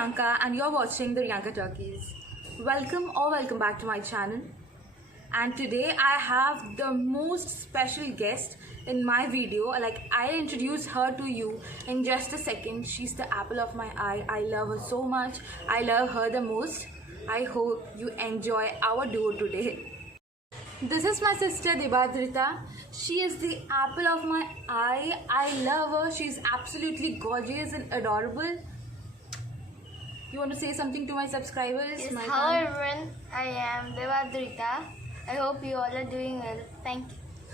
Riyanka and you're watching the Riyanka Turkeys. Welcome back to my channel. And today I have the most special guest in my video. Like, I'll introduce her to you in just a second. She's the apple of my eye. I love her so much. I love her the most. I hope you enjoy our duo today. This is my sister Debadrita. She is the apple of my eye. I love her. She's absolutely gorgeous and adorable. You want to say something to my subscribers? Yes, hello everyone. I am Devadrita. I hope you all are doing well. Thank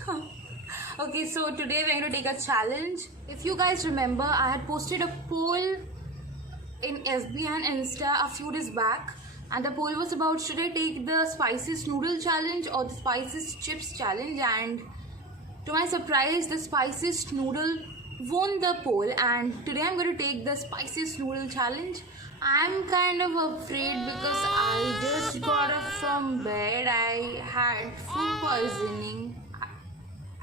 you. Okay, so today we're going to take a challenge. If you guys remember, I had posted a poll in SB and Insta a few days back. And the poll was about, should I take the spiciest noodle challenge or the spiciest chips challenge? And to my surprise, the spiciest noodle won the poll. And today I'm going to take the spiciest noodle challenge. I'm kind of afraid because I just got up from bed. I had food poisoning.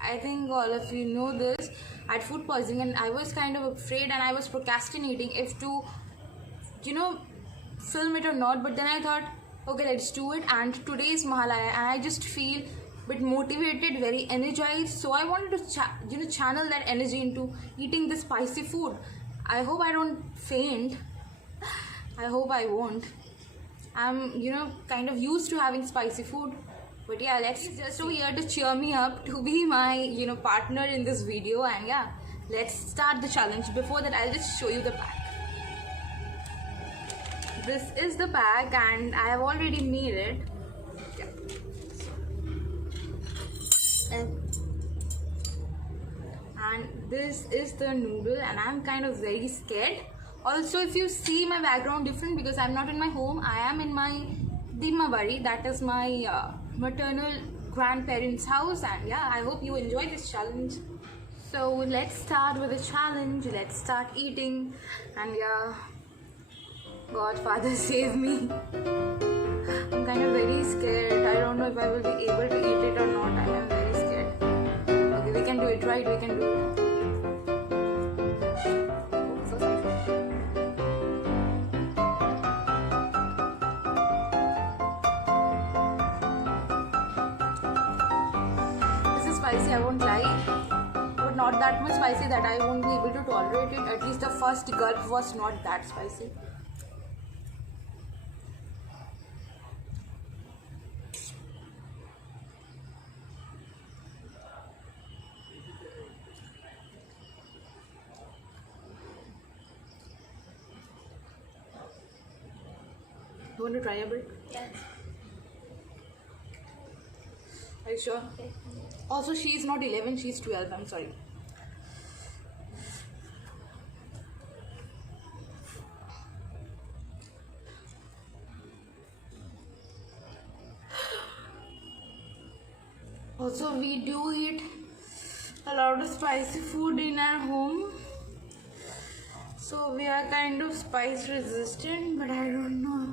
I think all of you know this. I had food poisoning and I was kind of afraid and I was procrastinating if to, film it or not. But then I thought, okay, let's do it. And today is Mahalaya and I just feel a bit motivated, very energized. So I wanted to channel that energy into eating the spicy food. I hope I don't faint. I hope I won't. I'm, kind of used to having spicy food. But yeah, let's just over here to cheer me up, to be my, partner in this video. And yeah, let's start the challenge. Before that, I'll just show you the pack. This is the pack and I have already made it. Yeah. And this is the noodle and I'm kind of very scared. Also, if you see my background different because I'm not in my home, I am in my Dimabari, that is my maternal grandparents' house. And yeah, I hope you enjoy this challenge. So let's start with the challenge. Let's start eating. And yeah, Godfather save me. I'm kind of very scared. I don't know if I will be able to eat it or not. I am very scared. Okay, we can do it, right? We can do it. Spicy, I won't lie, but not that much spicy that I won't be able to tolerate it. At least the first gulp was not that spicy. You want to try a bit? Yes. Are you sure? Okay. Also, she is not 11, she is 12. I'm sorry. Also, we do eat a lot of spicy food in our home. So, we are kind of spice resistant, but I don't know.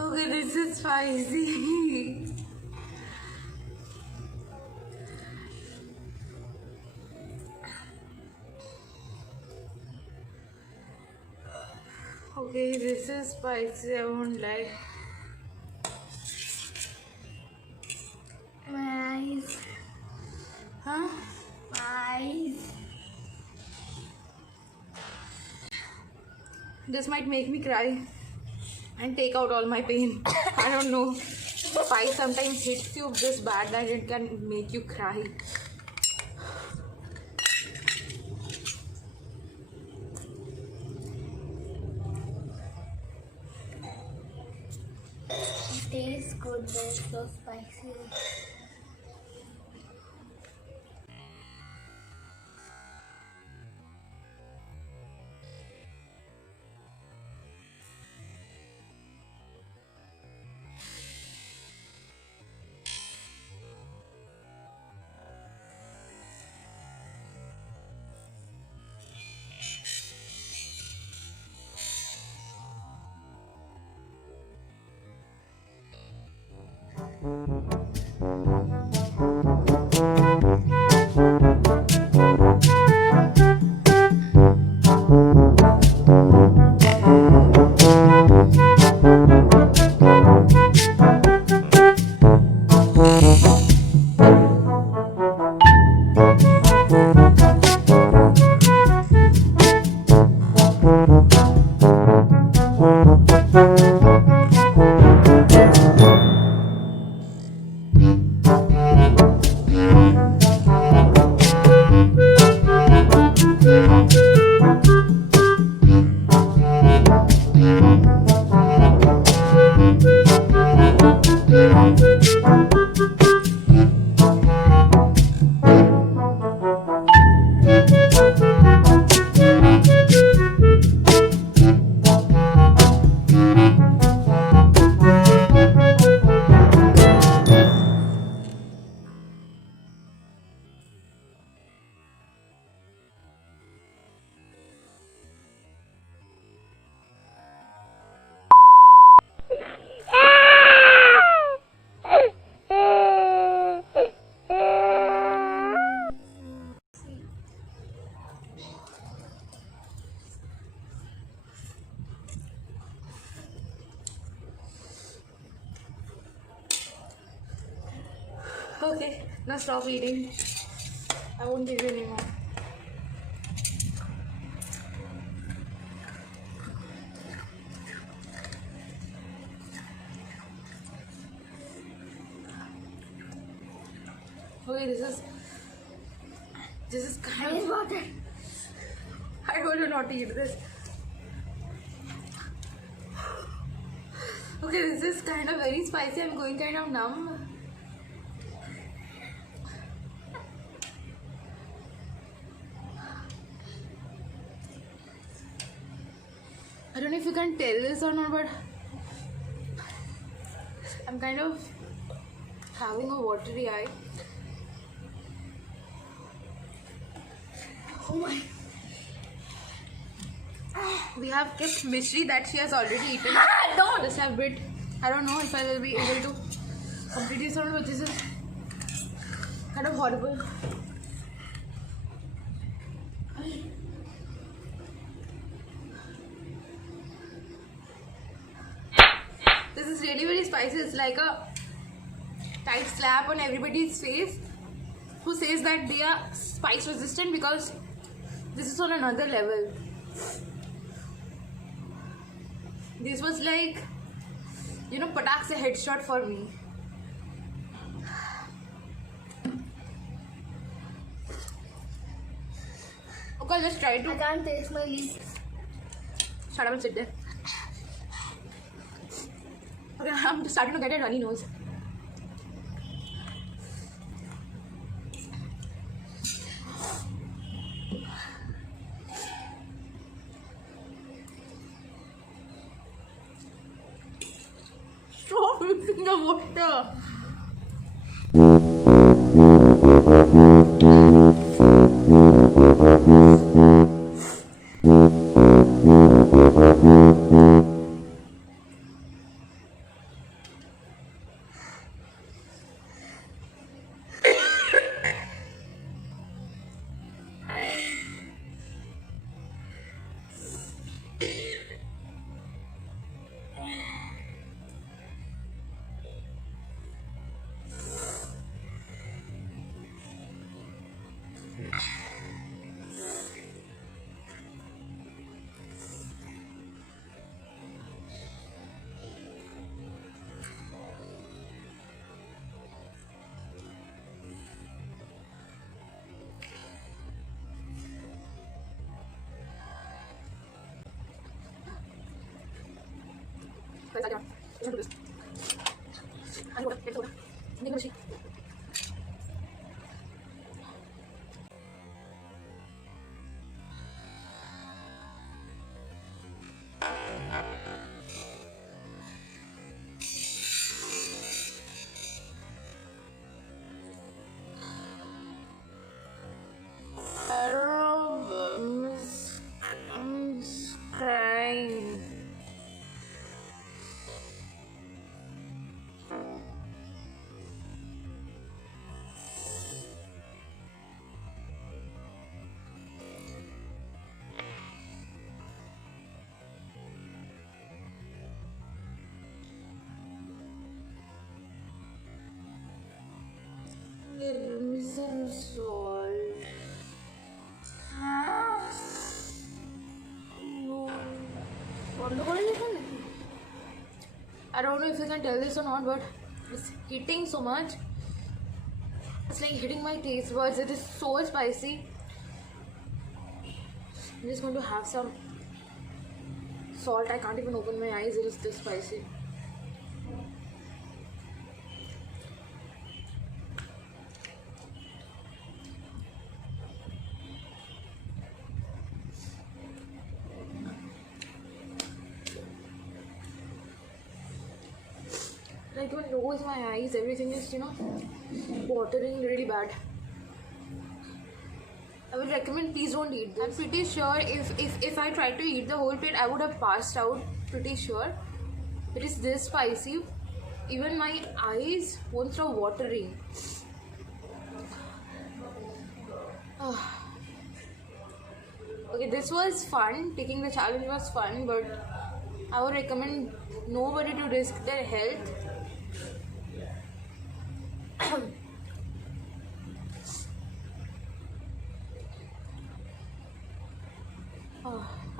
Okay, this is spicy. Okay, this is spicy, I won't lie. My eyes. Huh? My eyes. This might make me cry and take out all my pain. I don't know. Spice sometimes hits you this bad that it can make you cry. It tastes good, but it's so spicy. Okay, now stop eating. I won't give you anymore. Okay, this is kind of water. I told you not to eat this. Okay, this is kind of very spicy. I'm going kind of numb. I don't know if you can tell this or not, but I'm kind of having a watery eye. Oh my. We have kept mystery that she has already eaten. Don't just have bit. I don't know if I will be able to complete this or not, but this is kind of horrible. This is really very spicy. It's like a tight slap on everybody's face who says that they are spice resistant, because this is on another level. This was like, you know, Patak's a headshot for me. Okay, I'll just try to. I can't taste my lips. Shut up and sit there. Okay, I'm starting to get a runny nose. Stop mixing the water. I'm crying. Give me some salt. I don't know if you can tell this or not, but it's hitting so much. It's like hitting my taste buds. It is so spicy. I'm just going to have some salt. I can't even open my eyes. It is this spicy. Like my nose, my eyes, everything is, you know, watering really bad. I would recommend please don't eat this. I'm pretty sure if I tried to eat the whole plate, I would have passed out. Pretty sure. It is this spicy. Even my eyes won't stop watering. Okay, this was fun. Taking the challenge was fun, but I would recommend nobody to risk their health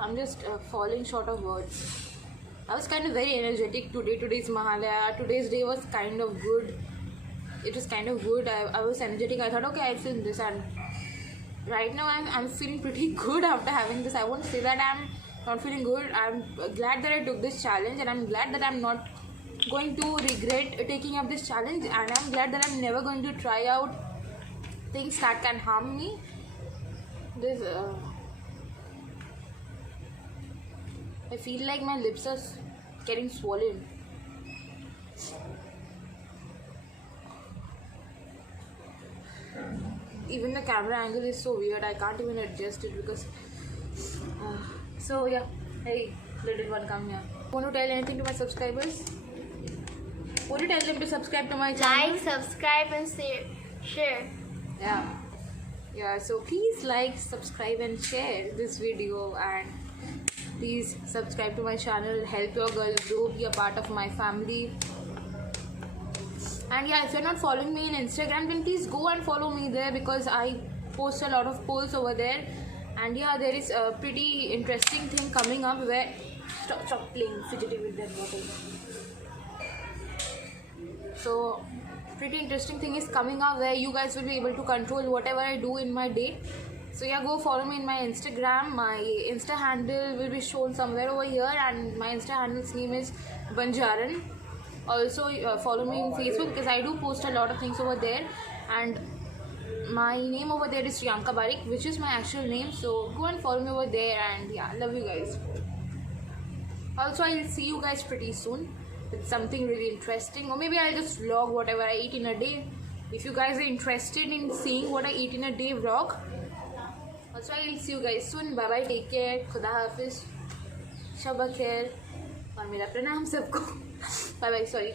I'm just falling short of words. I was kind of very energetic today. Today's Mahalaya. Today's day was kind of good. It was kind of good. I was energetic. I thought, okay, I'll film this, and right now I'm feeling pretty good after having this. I won't say that I'm not feeling good. I'm glad that I took this challenge, and I'm glad that I'm not going to regret taking up this challenge, and I'm glad that I'm never going to try out things that can harm me. This I feel like my lips are getting swollen. Even the camera angle is so weird. I can't even adjust it because. So yeah, hey little one, come here. Want to tell anything to my subscribers? Want to tell them to subscribe to my channel? Like, subscribe, and share. Yeah. So please like, subscribe, and share this video, and please subscribe to my channel. Help your girl grow. Be a part of my family. And yeah, if you're not following me in Instagram, then please go and follow me there, because I post a lot of polls over there. And yeah, there is a pretty interesting thing coming up where stop playing fidgety with that bottle. So pretty interesting thing is coming up where you guys will be able to control whatever I do in my day. So yeah, go follow me in my Instagram. My Insta handle will be shown somewhere over here, and my Insta handle's name is Banjaran. Also follow me in Facebook, because I do post a lot of things over there, and my name over there is Priyanka Barik, which is my actual name. So go and follow me over there, and yeah, love you guys. Also, I'll see you guys pretty soon with something really interesting, or maybe I'll just vlog whatever I eat in a day. If you guys are interested in seeing what I eat in a day vlog, also I'll see you guys soon. Bye bye, take care, Khuda Hafiz, Shaba Khair, और मेरा प्रणाम सबको. Bye bye, sorry.